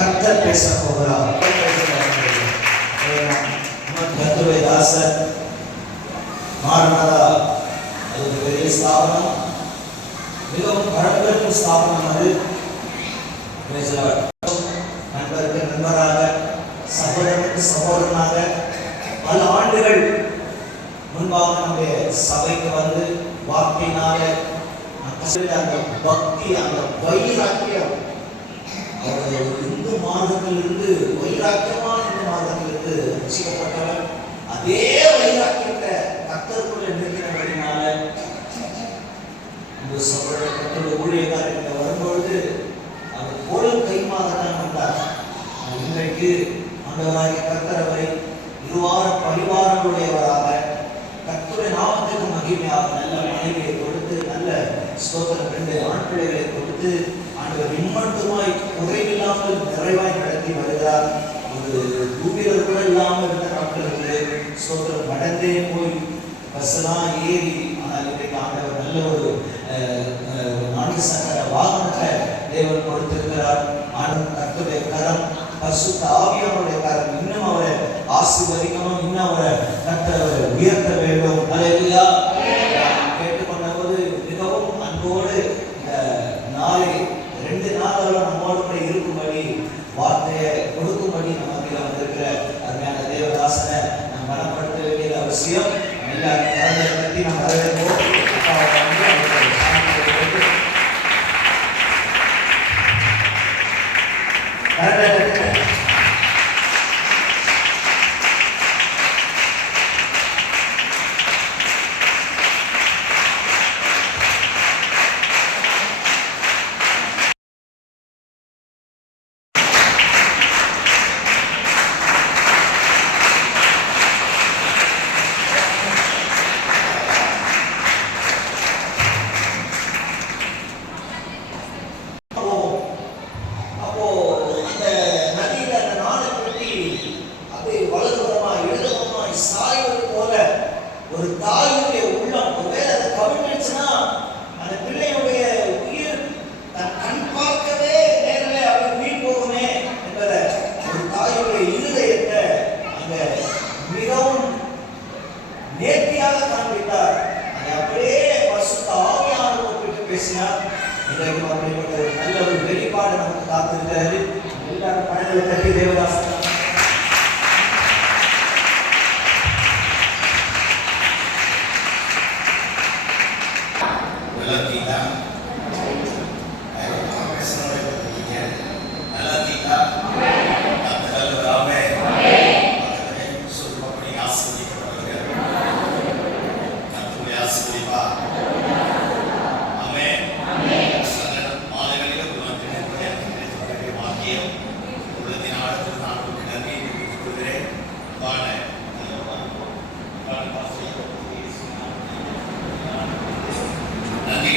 கத்தர் பேச போகிறார் கத்துரை தாசர் மாறனதா அது பெரிய ஸ்தாபனம். மிகவும் பரப்பிறக்கும் ஸ்தாபனம் அது. நண்பருக்கு நண்பராக சகோதரனுக்கு சகோதரனாக பல ஆண்டுகள் முன்பாக நம்முடைய சபைக்கு வந்து வாக்கினால அந்த பக்தி அந்த வைராக்கியம் அவர்கள் இந்து மார்க்கத்திலிருந்து வைராக்கியமான இந்த மார்க்கத்திலிருந்து ரசிக்கப்பட்டவர். அதே வைராக்கியத்தை கத்தருக்குள் நிற்கிறபடினால இந்த சபையோட கத்தோட இங்கே வரும்பொழுது அந்த கோலம் கைமாக தான் வந்தார் இன்றைக்கு ஆண்டவராகிய கத்தரவரை இருவார பரிவாரங்களுடையவராக கத்துடைய நாமத்துக்கு மகிமையாக நல்ல மனைவியை கொடுத்து நல்ல ஸ்தோத்திரம் ரெண்டு ஆண்பிள்ளைகளை கொடுத்து மிக குறைவில்லாமல் நிறைவாய் நடத்தி வருகிறார். ஒரு தூவிலர் கூட இல்லாமல் இருந்த நாட்களுக்கு சோதரர் நடந்தே போய் பஸ்லாம் ஏறி ஆனால் இன்றைக்கு ஆண்டவர் நல்ல ஒரு நான்கு சக்கர வாகனத்தை தேவன் கொடுத்திருக்கிறார். ஆனால் கர்த்தருடைய கரம் பசு தாவியானுடைய கரம் இன்னும் அவரை ஆசீர்வதிக்கணும் இன்னும் அவரை தத்த உயர்த்த அப்படிப்பட்ட நல்ல ஒரு வெளிப்பாடு நமக்கு காத்திருக்கிறாரு எல்லாரும் பயணத்தை தேவதாசன்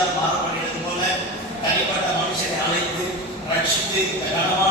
பெரியார் மாறப்படுகிறது போல தனிப்பட்ட மனுஷனை அழைத்து ரட்சித்து கனமான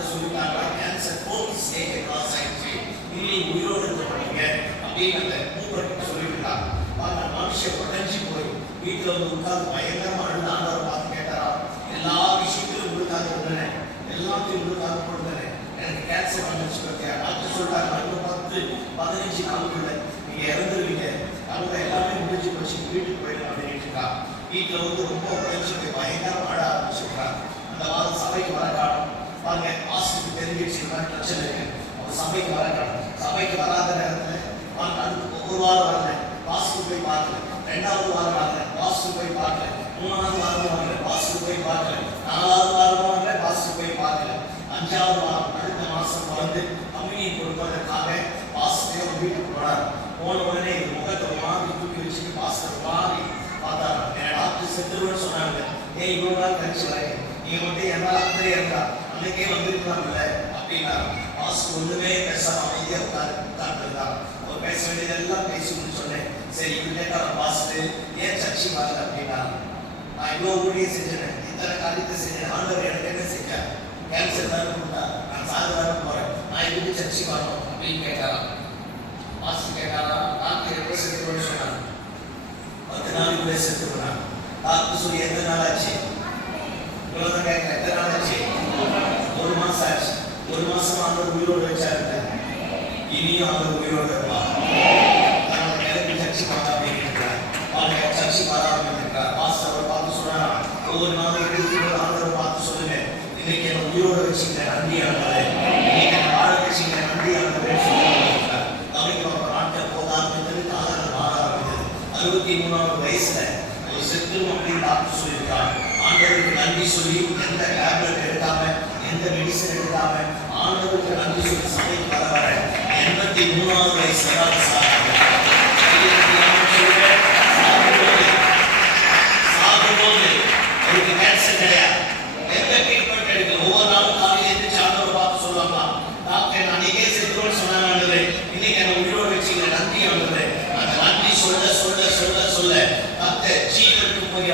டாக்டர் சொல்லிட்டாங்க கேன்சர் ஃபோர்த் ஸ்டேஜ் கிராஸ் ஆயிடுச்சு இல்லை உயிரோடு இருக்கப்படுங்க அப்படின்னு அந்த மூப்பர் சொல்லிவிட்டாங்க மனுஷன் உடஞ்சி போய் வீட்டுல வந்து உட்கார்ந்து பயங்கரமா அழுது பார்த்து கேட்டாரா எல்லா விஷயத்திலும் உங்களுக்காக இருந்தேன் எல்லாத்தையும் உங்களுக்காக கொடுத்தேன் எனக்கு கேன்சர் வந்துச்சு பார்த்தியா டாக்டர் சொல்லிட்டாங்க பத்து பதினஞ்சு நாளுக்குள்ள நீங்க இறந்துருவீங்க அவங்க எல்லாமே முடிஞ்சு போச்சு வீட்டுக்கு போயிடலாம் அப்படின்னு இருக்கா வீட்டுல வந்து ரொம்ப உழைச்சி பயங்கரமாக பயங்கரம் ஆட ஆரம்பிச்சிருக்கா அந்த வாரம் சபைக்கு வர காரணம் பாருங்க ஆசிரியர் தெரிஞ்சிருச்சு இந்த மாதிரி பிரச்சனை இருக்கு. அவன் சபைக்கு வர சபைக்கு வராத நேரத்துல பாருங்க அடுத்து வாரம் வரல. பாஸ்க்கு போய் பார்க்கல. ரெண்டாவது வாரம் வரல. பாஸ்க்கு போய் பார்க்கல. மூணாவது வாரம் வரல. பாஸ்க்கு போய் பார்க்கல. நாலாவது வாரம் வரல. பாஸ்க்கு போய் பார்க்கல. அஞ்சாவது வாரம் அடுத்த மாசம் வந்து அம்மியை கொடுப்பதற்காக பாஸ்டரே ஒரு வீட்டுக்கு போனார் போன உடனே இந்த முகத்தை மாறி தூக்கி வச்சுட்டு பாஸ்டர் மாறி பார்த்தாரு என் டாக்டர் செத்துருன்னு சொன்னாங்க. ஏன் இவ்வளவு நாள் கழிச்சு வரேன். நீங்க மட்டும் என்ன அக்கறை இருந்தா இன்னைக்கே வந்திருக்கிறாங்கல்ல அப்படின்னா பாஸ்டர் ஒண்ணுமே பேசாம அமைதியா உட்கார் உட்கார்ந்துருந்தான் அவர் பேச வேண்டியதெல்லாம் பேசணும்னு சொன்னேன். சரி இது கேட்டார ஏன் சர்ச்சி வரல அப்படின்னா நான் இவ்வளவு ஊழியம் செஞ்சேன் இத்தனை காரியத்தை செஞ்சேன் ஆண்டவர் எனக்கு என்ன செஞ்சார்? கேன்சர் தான் கொடுத்தா நான் வர போறேன். நான் இதுக்கு சர்ச்சி வரணும் அப்படின்னு கேட்டாராம். மாஸ்டர் கேட்டாரா டாக்டர் எப்போ செத்துருவோம்னு சொன்னாங்க. பத்து நாளுக்குள்ளே செத்து போனாங்க டாக்டர் சொல்லி எத்தனை நாள் ஆச்சு? இவ்வளவுதான் கேட்கல எத்தனை நாள் ஆச்சு? ஒரு மாசம் ஆச்சு. ஒரு மாசம் அந்த உயிரோடு வச்சாருங்க இனியும் அந்த உயிரோடு இருப்பா அதனால பார்த்தா அவங்க சர்ச்சை வராமல் இருக்கிறார் மாஸ்டர் அவர் பார்த்து சொன்னாரா ஒவ்வொரு நாளும் இருபத்தி ஆண்டவர் பார்த்து சொல்லுங்க. இன்னைக்கு என்ன உயிரோடு வச்சுக்கிற நன்றி இன்னைக்கு என்ன வாழ வச்சுக்கிற நன்றி ஆண்டவரே சொல்லுங்க கவனிக்க நாட்கள் போக ஆரம்பித்தது காலங்கள் மாற ஆரம்பித்தது அறுபத்தி மூணாவது வயசுல ஒரு செத்து அப்படின்னு பார்த்து சொல்லியிருக்காங்க. ஆண்டவருக்கு நன்றி சொல்லி எந்த டேப்லெட் எடுக்காம எந்த மெடிசன் எடுக்காம ஆண்டவருக்கு நன்றி சொல்லி சபைக்கு வர வர எண்பத்தி மூணாவது வயசு தான் சாகும்போது அவருக்கு கேன்சர் கிடையாது. எந்த ட்ரீட்மெண்ட் எடுக்கல? ஒவ்வொரு நாளும் காலையில எழுந்திரிச்சு ஆண்டவரை பார்த்து டாக்டர் அன்னைக்கே சொன்னாங்க இன்னைக்கு உயிரோடு வச்சுக்கிற நன்றி அந்த நன்றி சொல்ல சொல்ல சொல்ல சொல்ல ஜீவனுக்கு போய்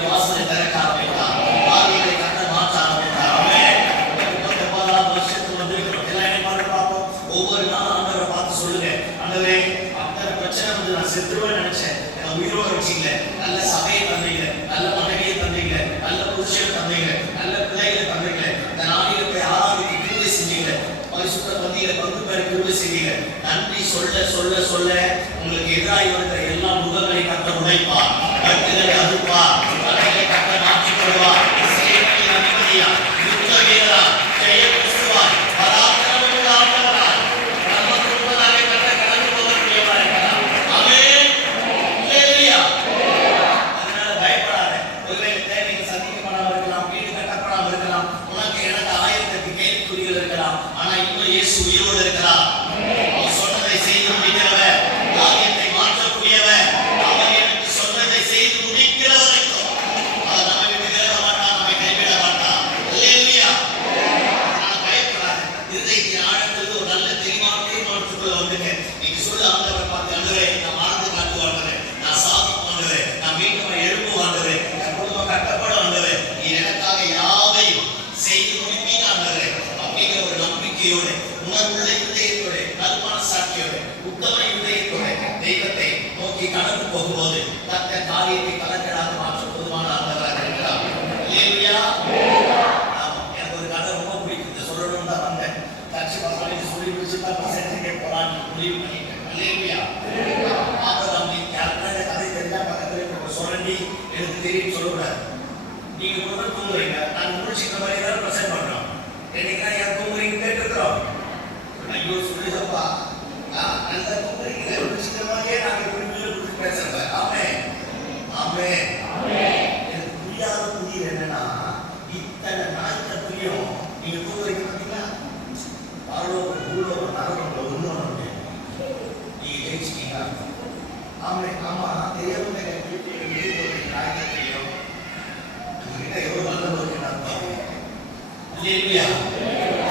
திறக்க ஆரம்பித்தார் காரியத்தை கத்த மாற்ற ஆரம்பித்தார் ஆமென். முப்பத்தி ஒன்பதாம் வருஷத்துல வந்திருக்கிறோம் எல்லாம் என்ன மாதிரி பார்ப்போம் ஒவ்வொரு நாளும் ஆண்டவரை பார்த்து சொல்லுங்க ஆண்டவரே அத்தனை பிரச்சனை வந்து நான் செத்துருவேன்னு நினைச்சேன் என்னை உயிரோடு வச்சீங்க நல்ல சபையை தந்தீங்க நல்ல மனைவியை தந்தீங்க நல்ல புருஷன் தந்தீங்க நல்ல பிள்ளைகளை தந்தீங்க இந்த நாளில போய் ஆராதிக்கு கிருபை செஞ்சீங்க பரிசுத்த பந்தியில பங்கு பெற கிருபை செய்தீங்க நன்றி சொல்ல உங்களுக்கு எதிராக இருக்கிற எல்லா முகங்களை கத்த உடைப்பார். கட்டுகளை அறுப்பார். கட்டளை கட்ட மாற்றிக் கொள்வார் எனக்கு தெரியும் சொல்லக்கூடாது. நீங்க முதல்ல தூங்குறீங்க நான் முடிச்சுக்கிற மாதிரி தான் ப்ரெசென்ட் பண்றோம். என்னைக்கு யார் தூங்குறீங்க கேட்டுருக்கிறோம். ஐயோ சொல்லுங்கப்பா. நான் நல்லா தூங்குறீங்க. முடிச்சுக்கிற மாதிரியே நாங்க இப்படி மீது கொடுத்து பேசுறேன் ஆமே ஆமே எனக்கு புரியாத புரியுது என்னன்னா இத்தனை நாட்களையும் நீங்க தூங்குறீங்க பார்த்தீங்களா? பரலோக ஊழோ நரகம் ஒண்ணு நீங்க ஜெயிச்சிட்டீங்க ஆமே ஆமா தெரியாம தெரியும் உங்ககிட்ட எவ்வளவு நல்லது இருக்குன்னு அர்த்தம் அல்லேலூயா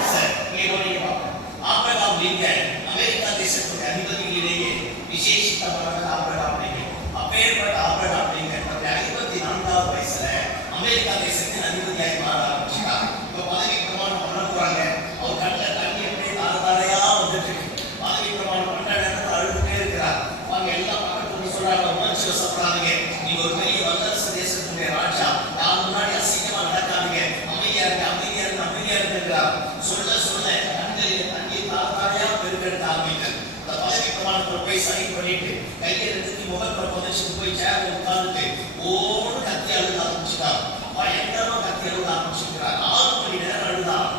சரி இங்கே கவனிங்க பார்ப்போம் ஆபிரகாம் லிங்கன் அமெரிக்கா தேசத்துடைய அதிபதிகளிலேயே விசேஷித்தவராக ஆபிரகாம் லிங்கன் அப்பேற்பட்ட ஆபிரகாம் லிங்கன் தன்னுடைய ஐம்பத்தி நான்காவது வயசுல அமெரிக்கா தேசத்தின் அதிபதியாய் மாற ஆரம்பிச்சிட்டார் இப்ப பதவி பிரமாணம் பண்ண போறாங்க அவர் கண்ணில் தண்ணி அப்படியே தார தாரையா வந்துட்டு இருக்கு பதவி பிரமாணம் பண்ண நேரத்தில் அழுதுட்டே இருக்கிறார் அவங்க எல்லாம் பக்கத்துல வந்து சொல்றாங்க உணர்ச்சி வசப்படாதீங்க நீங்க ஒரு பெரிய வல்லரசு தேசத்துடைய ராஜா நான் முன்னாடி அசிங்கமா நடக்காதீங்க அமைதியா இருங்க அமைதியா இருங்க அமைதியா இருக்குங்கிறார் சொல்ல சொல்ல கண்களில் தண்ணி தாத்தாரையா பெருக்கெடுக்க ஆரம்பிங்க அந்த பதவி போய் சைன் பண்ணிட்டு கையை எடுத்து முகத்துல புதைச்சிட்டு போய் சேர்ல உட்கார்ந்துட்டு ஓடு கத்தி அழுத ஆரம்பிச்சுட்டார். பயங்கரமா கத்தி அழுத ஆரம்பிச்சிருக்கிறார். ஆறு மணி நேரம் அழுதார்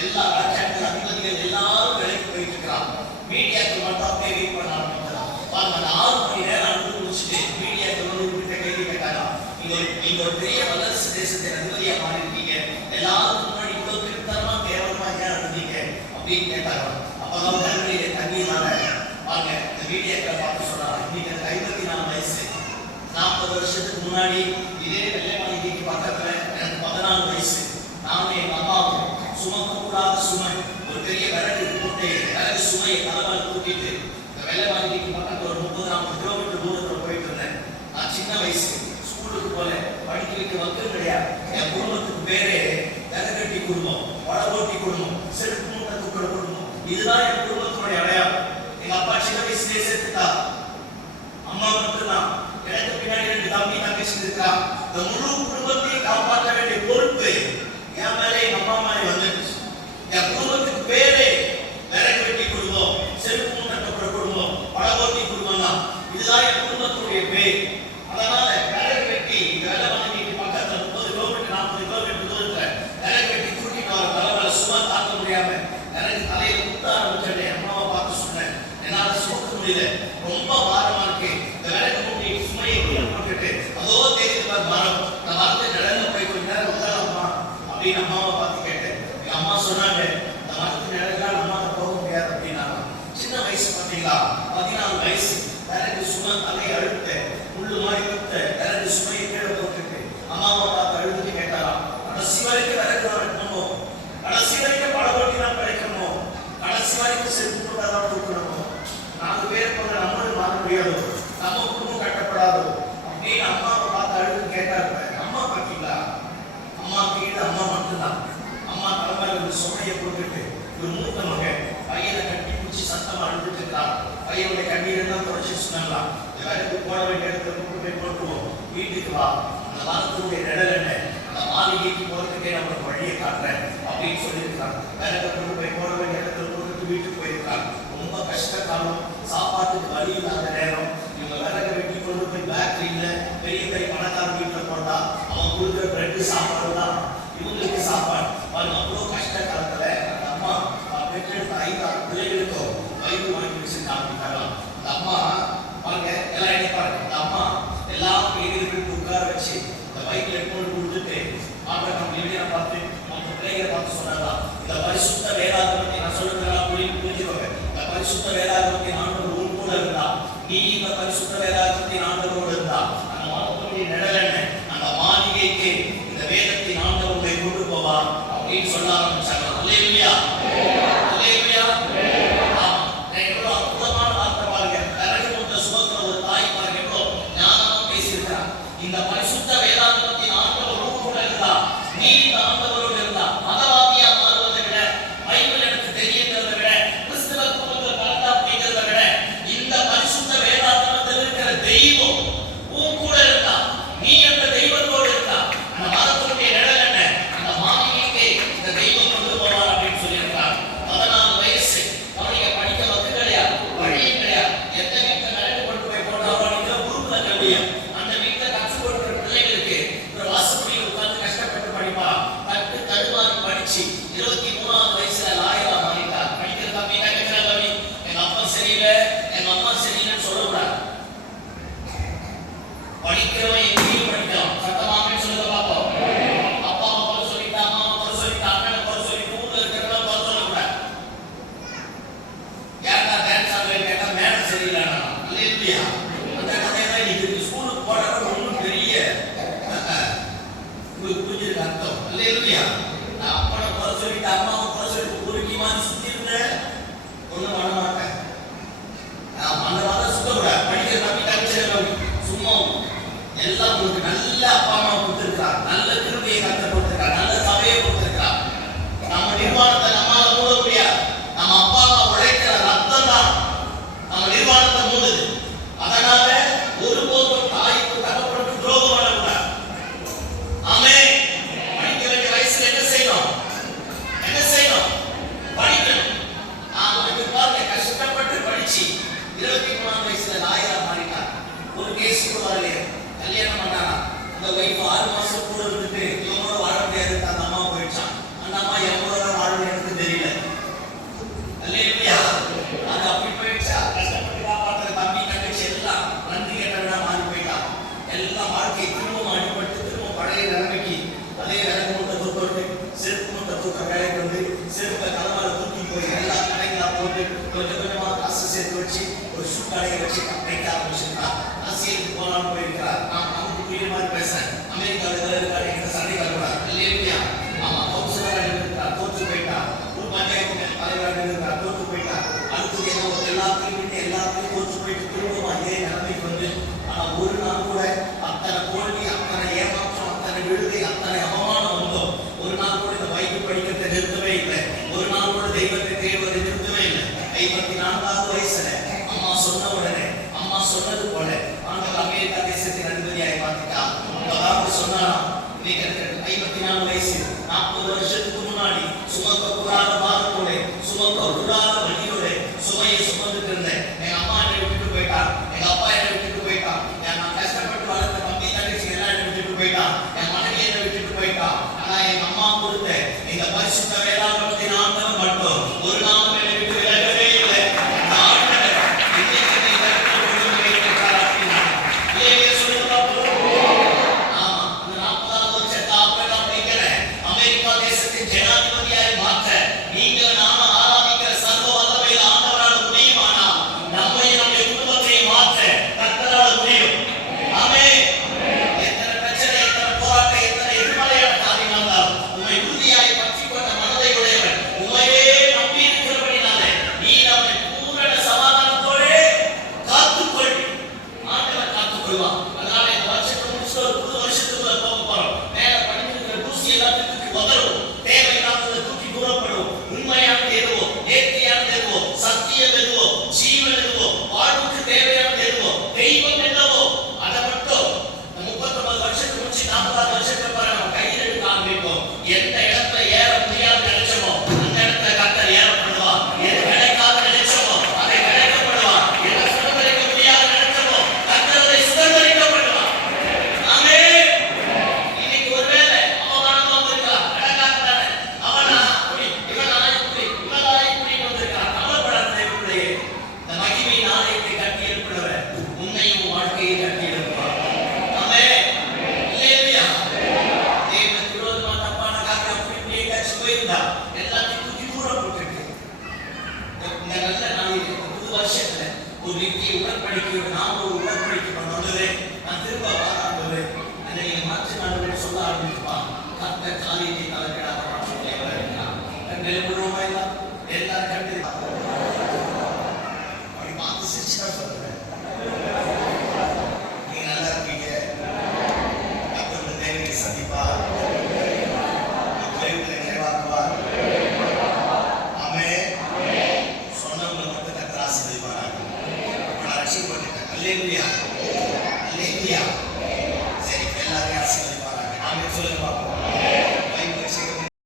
எல்லா ராஜாக்கள் அதிபதிகள் எல்லாரும் வேலைக்கு போயிட்டு இருக்கிறார் மீடியாக்கள் மட்டும் அப்படியே வெயிட் பண்ண ஆரம்பிக்கிறார். பாருங்க அந்த ஆறு மணி நேரம் அழுது முடிச்சுட்டு மீடியாக்கள் வந்து இவர்கிட்ட கேள்வி கேட்டாரா? நீங்க நீங்க ஒரு பெரிய வல்லரசு தேசத்தின் அதிபதியா மாறி இருக்கீங்க எல்லாரும் முன்னாடி இவ்வளவு திருத்தரமா கேவலமா ஏன் இருந்தீங்க அப்படின்னு கேட்டாங்க அப்பதான் கண்களிலே தண்ணீரால பாருங்க மீடியாக்கள் பார்த்து சொல்றாங்க இன்னைக்கு எனக்கு ஐம்பத்தி நாலு வயசு நாற்பது வருஷத்துக்கு முன்னாடி இதே வெள்ளை மாளிகைக்கு பக்கத்துல எனக்கு பதினாலு வயசு நானும் எங்க அம்மாவும் சுமக்க கூடாத சுமை ஒரு பெரிய விறகு போட்டு விறகு சுமையை தலைவால் தூக்கிட்டு இந்த வெள்ளை மாளிகைக்கு பக்கத்துல ஒரு முப்பது நாற்பது கிலோமீட்டர் தூரத்துல போயிட்டு இருந்தேன் நான் சின்ன வயசு ஸ்கூலுக்கு போல படிக்க வைக்க வக்கம் கிடையாது என் குடும்பத்துக்கு பேரே விறகட்டி குடும்பம் வடபோட்டி குடும்பம் செருப்பு மூட்டை தூக்கிற குடும்பம் இதுதான் என் சின்ன வயசுலயே அம்மா மட்டும்தான் எனக்கு பின்னாடி ரெண்டு தம்பி தங்கச்சி இருக்கா? இந்த முழு குடும்பத்தையும் காப்பாற்ற வேண்டிய பொறுப்பு என் மேலே எங்க அம்மா மேலே வந்துடுச்சு என் குடும்பத்துக்கு பேரே விறகு வெட்டி குடும்பம் செருப்பு மூட்டை கட்டுற குடும்பம் படகோட்டி குடும்பம் தான் இதுதான் என் குடும்பத்துடைய பேர் அதனால விறகு வெட்டி இந்த வேலை வாங்கிட்டு பக்கத்துல முப்பது கிலோமீட்டர் நாற்பது கிலோமீட்டர் தூரத்துல விறகு வெட்டி கூட்டிட்டு வர தலைவரை சும்மா தாக்க முடியாம எனக்கு தலையில குத்த ஆரம்பிச்சேன் அம்மாவை பார்த்து சொன்னேன் என்னால சுமக்க முடியல ரொம்ப பாரமா இருக்கு இந்த விறகு மூட்டை சுமையை கீழே போட்டுட்டு அதோ தெரியுது பாரு மரம் நான் வந்து நிழல்ல போய் கொஞ்ச நேரம் உட்காரம்மா அப்படின்னு அம்மாவை பார்த்து கேட்டேன் எங்க அம்மா சொன்னாங்க இந்த மரத்து நிழல்லாம் நம்மால போக முடியாது அப்படின்னாங்க சின்ன வயசு பார்த்தீங்களா பதினாலு வயசு விறகு சுமை தலையை அழுத்த முள்ளு மாதிரி குத்த விறகு சுமையை கீழே போட்டுட்டு அம்மாவை பார்த்து அழுதுட்டு கேட்டாராம் கடைசி வரைக்கும் விறகு தான் வெட்டணும் கடைசி வரைக்கும் பழ ஓட்டி தான் பிழைக்கணும் கடைசி வரைக்கும் செருப்பு போட்டா தான் தூக்கணும் நாலு பேர் கொண்ட நம்மளும் மாற முடியாது நம்ம குடும்பம் கட்டப்படாது அப்படின்னு அம்மாவை பார்த்து அழுது கேட்டாங்க அம்மா பார்த்தீங்களா அம்மா கீழே அம்மா மட்டும்தான் அம்மா தலைமையில ஒரு சுமையை போட்டுட்டு ஒரு மூத்த மகன் பையனை கட்டி பிடிச்சி சத்தமா அழுதுட்டு இருக்கிறான் பையனுடைய கண்ணீர் எல்லாம் தொடச்சி வேலைக்கு போட வேண்டிய இடத்துல கொண்டு போய் போட்டுருவோம். வீட்டுக்கு வா. அந்த மரத்தினுடைய நிழல் என்ன? அந்த மாளிகைக்கு போகிறதுக்கே நம்மளுக்கு வழியை காட்டுறேன் அப்படின்னு சொல்லியிருக்காங்க. வேலைக்கு கொண்டு போய் போட வேண்டிய இடத்துல போட்டுட்டு வீட்டுக்கு போயிருக்காங்க. ரொம்ப கஷ்ட காலம் சாப்பாட்டுக்கு வழி இல்லாத நேரம். இவங்க விறகு வெட்டி கொண்டு போய் பேக்கரியில் பெரிய பெரிய பணக்கார வீட்டில் போட்டா அவன் கொடுக்குற பிரெட்டு சாப்பாடு தான். இவங்களுக்கு சாப்பாடு. பாருங்க அவ்வளோ கஷ்ட காலத்தில் அம்மா பெற்றெடுத்த ஐந்து ஆறு பிள்ளைகளுக்கும் வயிறு வாங்கி வச்சு காமிட்டாங்களாம் அந்த அம்மா பாருங்க எல்லாம் என்ன பாருங்க அந்த அம்மா எல்லா பிள்ளைகளுக்கும் உட்கார வச்சு இந்த பைக்கில் எடுத்துட்டு கொடுத்துட்டு ஆட்டோக்காரன் எளிமையா பார்த்து மற்ற பிள்ளைகளை சொன்னாங்களா இந்த பரிசுத்த வேதாகமத்தை நான் சொல்லுறதெல்லாம் புரிஞ்சு புரிஞ்சுக்கோங்க இந்த பரிசுத்த வேதாகமத்தை ஆண்டவர் உன் கூட இருந்தா நீ இந்த பரிசுத்த வேதாகமத்தை ஆண்டவரோடு இருந்தா அந்த மரத்துடைய நிழல் என்ன அந்த மாளிகைக்கு இந்த வேதத்தின் ஆண்டவர் கொண்டு போவார். அப்படின்னு சொல்ல ஆரம்பிச்சாங்க. இல்லையா செருப்பை கலவால தூக்கி போய் எல்லா கடைகளாக போட்டு கொஞ்சம் கொஞ்சமாக காசு சேர்த்து வச்சு ஒரு ஷூ வச்சு வைக்க ஆரம்பிச்சிருக்கா அரசியலுக்கு போனாலும் போயிருக்கிறார் நான் அவனுக்கு புரிய மாதிரி பேசுறேன். அமெரிக்காவில் இருக்காரு எங்க சண்டைக்கு வரக்கூடாது. இல்லையா? ஆமா கவுன்சிலராக இருக்கிறார் தோற்று போயிட்டா ஒரு பஞ்சாயத்து தலைவராக இருக்கிறார் தோற்று போயிட்டா அடுத்து எல்லாத்தையும் எல்லாத்தையும் தோற்று போயிட்டு திரும்பவும் அதே நிலைமைக்கு வந்து ஆனால் ஒரு நாள் சொன்னாரா இன்னைக்கு ஐம்பத்தி நாலு வயசு நாற்பது வருஷத்துக்கு முன்னாடி சுமக்க கூடாத பாரத்தோட சுமக்க கூடாத ஒரு இங்கே உடன்படிக்கை நாம் ஒரு உடன்படிக்கை வந்தது. நான் திரும்ப வர வந்தது என்னை மாற்று நாடுகள் சொல்ல ஆரம்பிப்பான் கத்த காரியத்தை தலைக்கீடாக நெருங்குறோமா இல்லை எல்லாரும் கண்டு பார்த்து. சிரிச்சு சொல்றேன்.